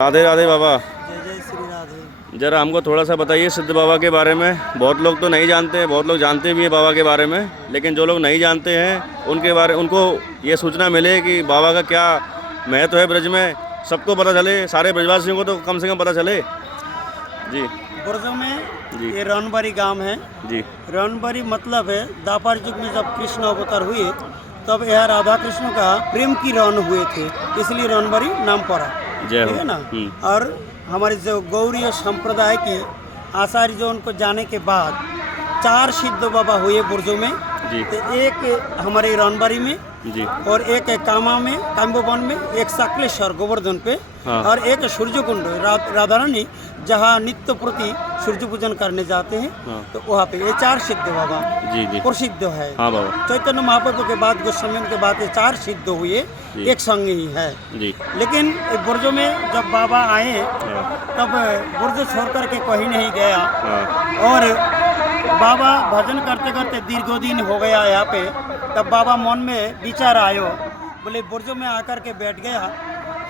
राधे राधे बाबा। जय जय श्री राधे। जरा हमको थोड़ा सा बताइए सिद्ध बाबा के बारे में। बहुत लोग तो नहीं जानते हैं, बहुत लोग जानते भी हैं बाबा के बारे में, लेकिन जो लोग नहीं जानते हैं उनको ये सूचना मिले कि बाबा का क्या महत्व है ब्रज में, सबको पता चले, सारे ब्रजवासियों को तो कम से कम पता चले। जी ब्रजों में जी ये रनबारी गांव है। जी रनबारी मतलब है द्वापर युग में जब कृष्ण अवतार हुए तब यह राधा कृष्ण का प्रेम की रन हुए थे, इसलिए रनबारी नाम पड़ा। जय ठीक है ना। हो। और हमारे जो गौड़ीय संप्रदाय के आचार्य जो उनको जाने के बाद 4 सिद्ध बाबा हुए ब्रजों में। जी तो एक हमारे रनबारी में जी और एक कामा में काम्बोवन में, एक साकलेश्वर गोवर्धन पे, हाँ। और एक सूर्य कुंड राधा रानी जहाँ नित्य प्रति सूर्य पूजन करने जाते हैं। हाँ। तो वहाँ पे ये 4 सिद्ध बाबा जी जी प्रसिद्ध है। हाँ बाबा चैतन्य महाप्रभु के बाद गोस्वामी के बाद ये 4 सिद्ध हुए, जी। एक संग ही है। जी लेकिन ब्रजों में जब बाबा आए हाँ तब ब्रज छोड़ करके कहीं नहीं गया, हाँ और बाबा भजन करते करते दीर्घोदिन हो गया यहाँ पे। तब बाबा मन में विचार आयो, बोले ब्रजों में आकर के बैठ गया,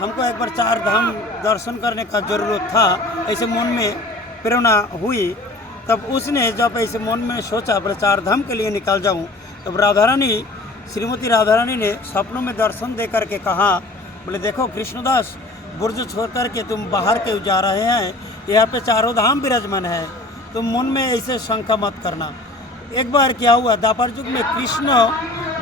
हमको एक बार 4 धाम दर्शन करने का जरूरत था, ऐसे मन में प्रेरणा हुई। तब उसने जब ऐसे मन में सोचा बोले 4 धाम के लिए निकल जाऊं, तब राधा रानी श्रीमती राधा रानी ने सपनों में दर्शन दे करके कहा, बोले देखो कृष्णदास, ब्रज छोड़ करके तुम बाहर के जा रहे हैं, यहाँ पे 4 धाम विराजमान है, तुम मन में ऐसे शंका मत करना। एक बार क्या हुआ, द्वापर युग में कृष्ण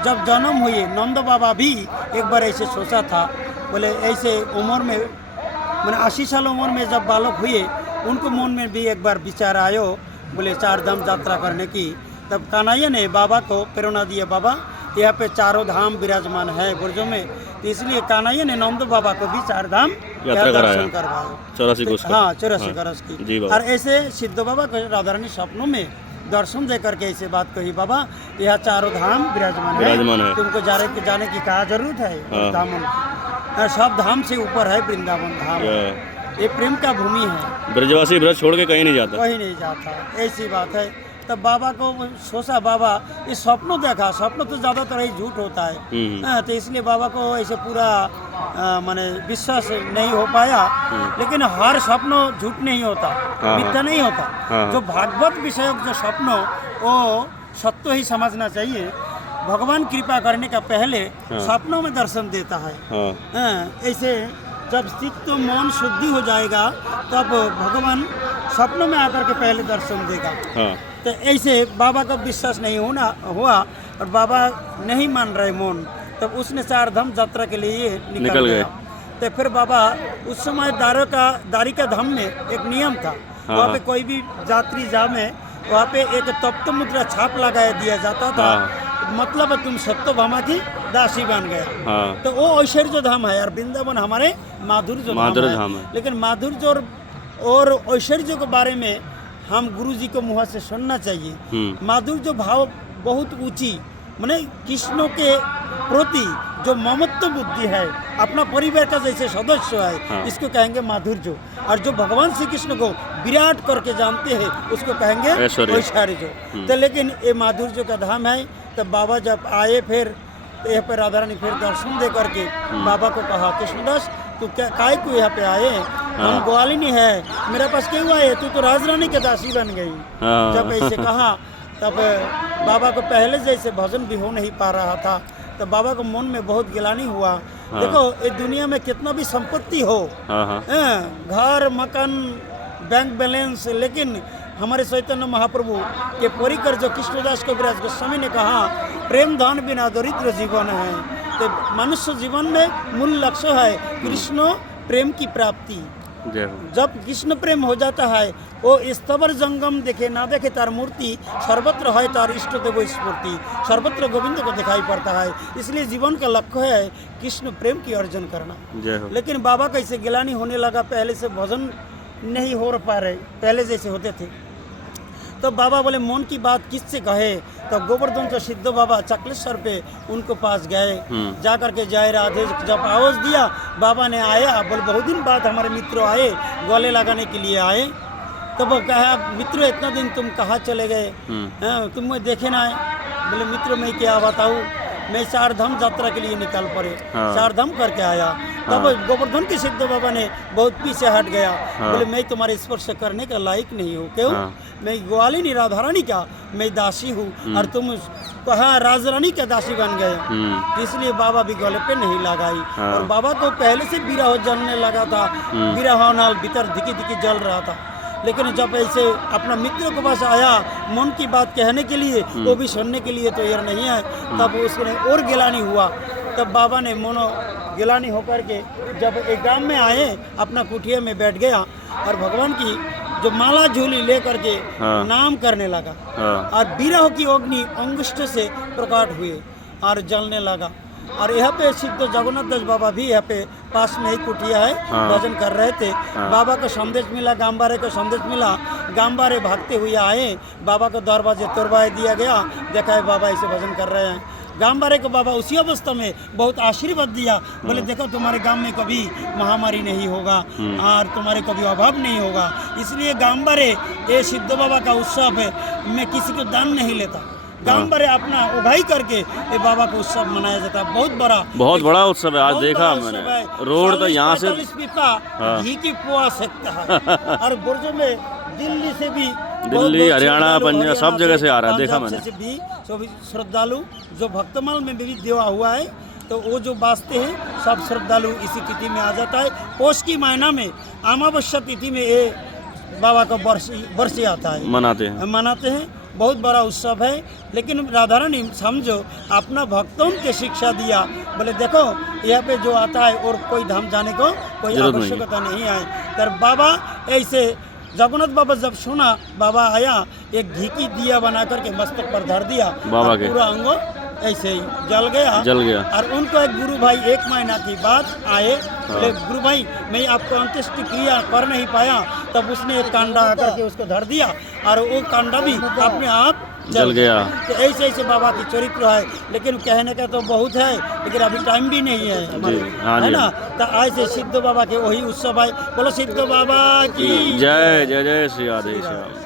जब जन्म हुए, नंद बाबा भी एक बार ऐसे सोचा था, बोले ऐसे उम्र में मैंने 80 साल उम्र में जब बालक हुए, उनको मन में भी एक बार विचार आयो बोले 4 धाम यात्रा करने की। तब कान्हैया ने बाबा को प्रेरणा दिया, बाबा यहाँ पे 4 धाम विराजमान है ब्रजों में, तो इसलिए कान्हैया ने नंद बाबा को भी 4 धाम यात्रा दर्शन कराया। करवाया। 84 कोस का। हाँ 84 गरज जी की। बाबा। और ऐसे सिद्ध बाबा को राधा रानी सपनों में दर्शन दे करके ऐसे बात कही, बाबा यह 4 धाम विराजमान है, तुमको जाने की क्या जरूरत है। हाँ। धामों की सब धाम से ऊपर है वृंदावन धाम, ये प्रेम का भूमि है, ब्रजवासी ब्रज छोड़ के कहीं नहीं जाता। कहीं नहीं जाता, ऐसी बात है। तब बाबा को सोचा, बाबा ये सपनों देखा, सपनों तो ज़्यादातर ही झूठ होता है। हाँ, तो इसलिए बाबा को ऐसे पूरा माने विश्वास नहीं हो पाया। लेकिन हर सपनों झूठ नहीं होता, हाँ। मिथ्या नहीं होता। हाँ। जो भागवत विषयक जो सपनों वो सत्य ही समझना चाहिए। भगवान कृपा करने का पहले हाँ। सपनों में दर्शन देता है। हाँ हाँ, ऐसे जब चित्त तो मन शुद्धि हो जाएगा तब भगवान सपनों में आकर के पहले दर्शन देगा। हाँ तो ऐसे बाबा का विश्वास नहीं हुआ और बाबा नहीं मान रहे मन, तब उसने 4 धाम यात्रा के लिए निकल गया। तो फिर बाबा उस समय द्वारिका धाम में एक नियम था, वहाँ पे कोई भी यात्री जामे वहाँ पे एक तप्त मुद्रा छाप लगाया दिया जाता था। मतलब तुम सत्यभामा की दासी बन गया। हाँ तो वो ऐश्वर्य धाम है, और वृंदावन हमारे माधुर्य धाम है। लेकिन माधुर्य और ऐश्वर्य के बारे में हम गुरु जी को मुँह से सुनना चाहिए। माधुर्य भाव बहुत ऊंची, माने कृष्ण के प्रति जो ममत्व बुद्धि है, अपना परिवार का जैसे सदस्य है, हाँ। इसको कहेंगे माधुर्य। और जो भगवान श्री कृष्ण को विराट करके जानते हैं उसको कहेंगे ऐश्वर्य। तो लेकिन ये माधुर्य का धाम है। तब बाबा जब आए फिर तो यहाँ पे राधा रानी फिर दर्शन दे करके बाबा को कहा, कृष्णदास तू क्या काय को यहाँ पे आए, हम ग्वालिनी है, मेरे पास क्यों आए, तू तो राजरानी के दासी बन गई। हाँ। जब ऐसे कहा तब बाबा को पहले जैसे भजन भी हो नहीं पा रहा था, तब बाबा को मन में बहुत गिलानी हुआ। देखो ये दुनिया में कितना भी संपत्ति हो, घर मकान बैंक बैलेंस, लेकिन हमारे चैतन्य महाप्रभु के परिकर जो कृष्णदास कविराज गोस्वामी ने कहा, प्रेम धन बिना दरिद्र जीवन है। तो मनुष्य जीवन में मूल लक्ष्य है कृष्ण प्रेम की प्राप्ति। जब कृष्ण प्रेम हो जाता है, वो स्थवर जंगम देखे ना देखे तार मूर्ति, सर्वत्र है तार इष्ट देव स्फूर्ति, सर्वत्र गोविंद को दिखाई पड़ता है। इसलिए जीवन का लक्ष्य है कृष्ण प्रेम की अर्जन करना। लेकिन बाबा कैसे गिलानी होने लगा, पहले से भजन नहीं हो पा रहे, पहले जैसे होते थे। तो बाबा बोले मन की बात किससे कहे, तो गोवर्धन जो सिद्ध बाबा चकलेश्वर पे उनको पास गए। जा करके जय राधे जब आवाज़ दिया, बाबा ने आया, बोले बहुत दिन बाद हमारे मित्र आए, गले लगाने के लिए आए। तब वो कहा, मित्र इतना दिन तुम कहाँ चले गए, तुम मुझे देखे ना है। बोले मित्र मैं क्या बताऊँ, मैं 4 धाम यात्रा के लिए निकल पड़े, 4 धाम करके आया। तब गोवर्धन के सिद्ध बाबा ने बहुत पीछे हट गया, बोले मैं तुम्हारे स्पर्श करने का लायक नहीं हूँ। क्यों? मैं ग्वालिनी राधा रानी का मैं दासी हूँ और तुम कहाँ राजरानी के दासी बन गए। इसलिए बाबा भी गले पे नहीं लगाई। और बाबा को पहले से विरह जलने लगा था, विरह नाल भीतर धिकी धिकी जल रहा था। लेकिन जब ऐसे अपना मित्र के पास आया मन की बात कहने के लिए, वो भी सुनने के लिए तैयार नहीं है, तब उसने और गिलानी हुआ। तब बाबा ने मोनो गिलानी होकर के जब एक गांव में आए, अपना कुटिया में बैठ गया और भगवान की जो माला झूली लेकर के नाम करने लगा और विरह की अग्नि अंगुष्ठ से प्रकट हुए और जलने लगा। और यहाँ पे सिद्ध जगन्नाथ दास बाबा भी यहाँ पे पास में ही कुटिया है, भजन कर रहे थे। बाबा का संदेश मिला, गांबारे का संदेश मिला, गांबारे भागते हुए आए, बाबा को दरवाजे तोड़वा दिया गया, देखा है बाबा ऐसे भजन कर रहे हैं। गांबारे को बाबा उसी अवस्था में बहुत आशीर्वाद दिया, बोले देखो तुम्हारे गांव में कभी महामारी नहीं होगा और तुम्हारे कभी अभाव नहीं होगा। इसलिए गांबारे ये सिद्ध बाबा का उत्सव है, मैं किसी को दान नहीं लेता, गांबारे अपना उगाई करके ये बाबा का उत्सव मनाया जाता है। बहुत बड़ा उत्सव है। आज देखा मैंने रोड तो यहाँ से पीपा घी की पुआ सकता है और बुर्जों में दिल्ली से भी, दिल्ली, हरियाणा, पंजाब सब जगह से आ रहा है, देखा मैंने। भी सभी श्रद्धालु जो भक्तमाल में भी दिया हुआ है, तो वो जो बाजते हैं सब श्रद्धालु इसी तिथि में आ जाता है। पौष की महीना में अमावस्या तिथि में ये बाबा का वर्षी आता है, मनाते हैं। बहुत बड़ा उत्सव है। लेकिन राधा रानी समझो अपना भक्तों के शिक्षा दिया, बोले देखो यहाँ पे जो आता है और कोई धाम जाने को कोई आवश्यकता नहीं है। तर बाबा ऐसे जगन्नाथ बाबा जब सुना, बाबा आया एक घी की दिया बना करके मस्तक पर धर दिया, बाबा के पूरा अंगो ऐसे ही जल गया। और उनको एक गुरु भाई 1 महीना की बाद आए, बोले गुरु भाई मैं आपको अंत्येष्टि क्रिया कर नहीं पाया, तब उसने एक कांडा आकर के उसको धर दिया और वो कांडा भी अपने आप जल गया। तो ऐसे ऐसे बाबा की चरित्र है। लेकिन कहने का तो बहुत है, लेकिन अभी टाइम भी नहीं है है ना। तो ऐसे सिद्ध बाबा के वही उत्सव है। बोलो सिद्ध बाबा की जय जय जय श्री राधे श्याम।